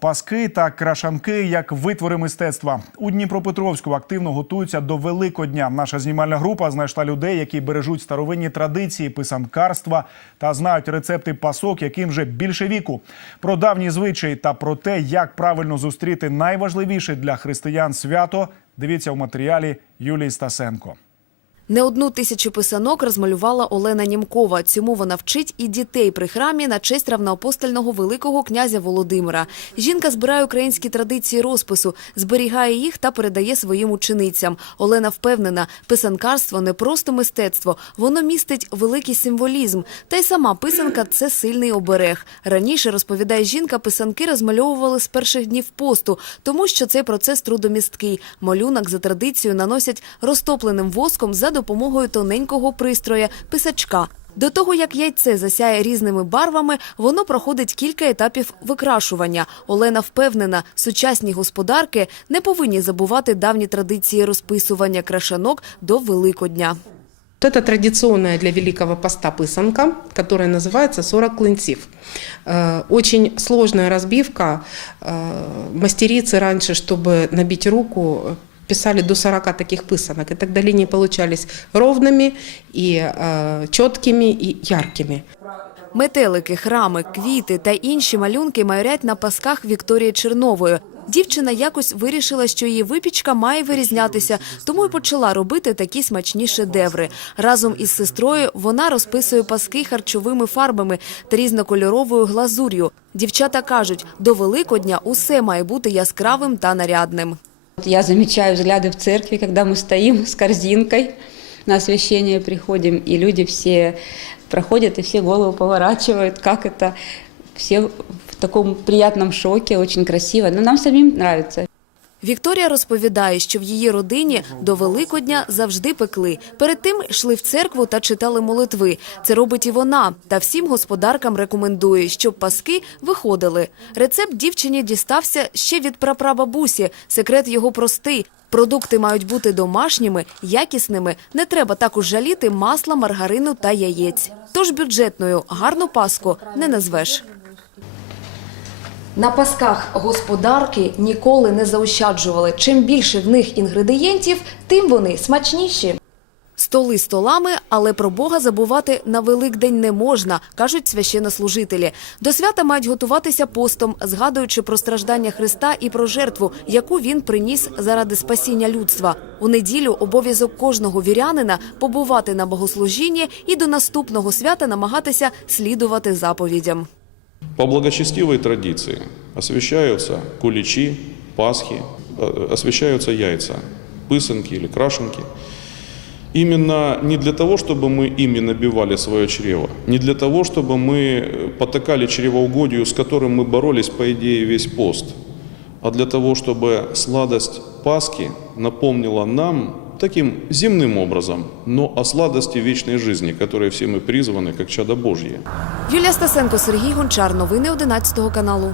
Паски та крашанки як витвори мистецтва у Дніпропетровську активно готуються до Великодня. Наша знімальна група знайшла людей, які бережуть старовинні традиції писанкарства та знають рецепти пасок, яким вже більше віку. Про давні звичаї та про те, як правильно зустріти найважливіше для християн свято. Дивіться у матеріалі Юлії Стасенко. Не одну тисячу писанок розмалювала Олена Німкова. Цьому вона вчить і дітей при храмі на честь равноапостольного великого князя Володимира. Жінка збирає українські традиції розпису, зберігає їх та передає своїм ученицям. Олена впевнена, писанкарство не просто мистецтво, воно містить великий символізм. Та й сама писанка – це сильний оберег. Раніше, розповідає жінка, писанки розмальовували з перших днів посту, тому що цей процес трудомісткий. Малюнок за традицією наносять розтопленим воском за допомогою тоненького пристроя – писачка. До того, як яйце засяє різними барвами, воно проходить кілька етапів викрашування. Олена впевнена, сучасні господарки не повинні забувати давні традиції розписування крашанок до Великодня. Вот Это традиционная для Великого Поста пысанка, которая называется 40 клинцев. Э, Очень сложная разбивка. Э, Мастерицы раньше, чтобы набить руку, писали до 40 таких пысанок. И тогда линии получались ровными и э, четкими и яркими. Метелики, храми, квіти та інші малюнки майорять на пасках Вікторії Чернової. Дівчина якось вирішила, що її випічка має вирізнятися, тому й почала робити такі смачні шедеври. Разом із сестрою вона розписує паски харчовими фарбами та різнокольоровою глазур'ю. Дівчата кажуть, до Великодня усе має бути яскравим та нарядним. Вот Я замечаю взгляды в церкви, когда мы стоим с корзинкой, на освящение приходим, и люди все проходят, и все голову поворачивают, как это, все в таком приятном шоке, очень красиво, но нам самим нравится. Вікторія розповідає, що в її родині до Великодня завжди пекли. Перед тим йшли в церкву та читали молитви. Це робить і вона. Та всім господаркам рекомендує, щоб паски виходили. Рецепт дівчині дістався ще від прапрабабусі. Секрет його простий. Продукти мають бути домашніми, якісними. Не треба також жаліти масла, маргарину та яєць. Тож бюджетною гарну паску не назвеш. На пасках господарки ніколи не заощаджували. Чим більше в них інгредієнтів, тим вони смачніші. Столи столами, але про Бога забувати на Великдень не можна, кажуть священнослужителі. До свята мають готуватися постом, згадуючи про страждання Христа і про жертву, яку він приніс заради спасіння людства. У неділю обов'язок кожного вірянина побувати на богослужінні і до наступного свята намагатися слідувати заповідям. По благочестивой традиции освещаются куличи, пасхи, э, освещаются яйца, пысанки или крашенки. Именно не для того, чтобы мы ими набивали свое чрево, не для того, чтобы мы э, потакали чревоугодию, с которым мы боролись, по идее, весь пост, а для того, чтобы сладость Пасхи напомнила нам таким земным образом, но о сладости вечной жизни, которой все мы призваны, как чадо Божье. Юлія Стасенко, Сергій Гончар. Новини 11 каналу.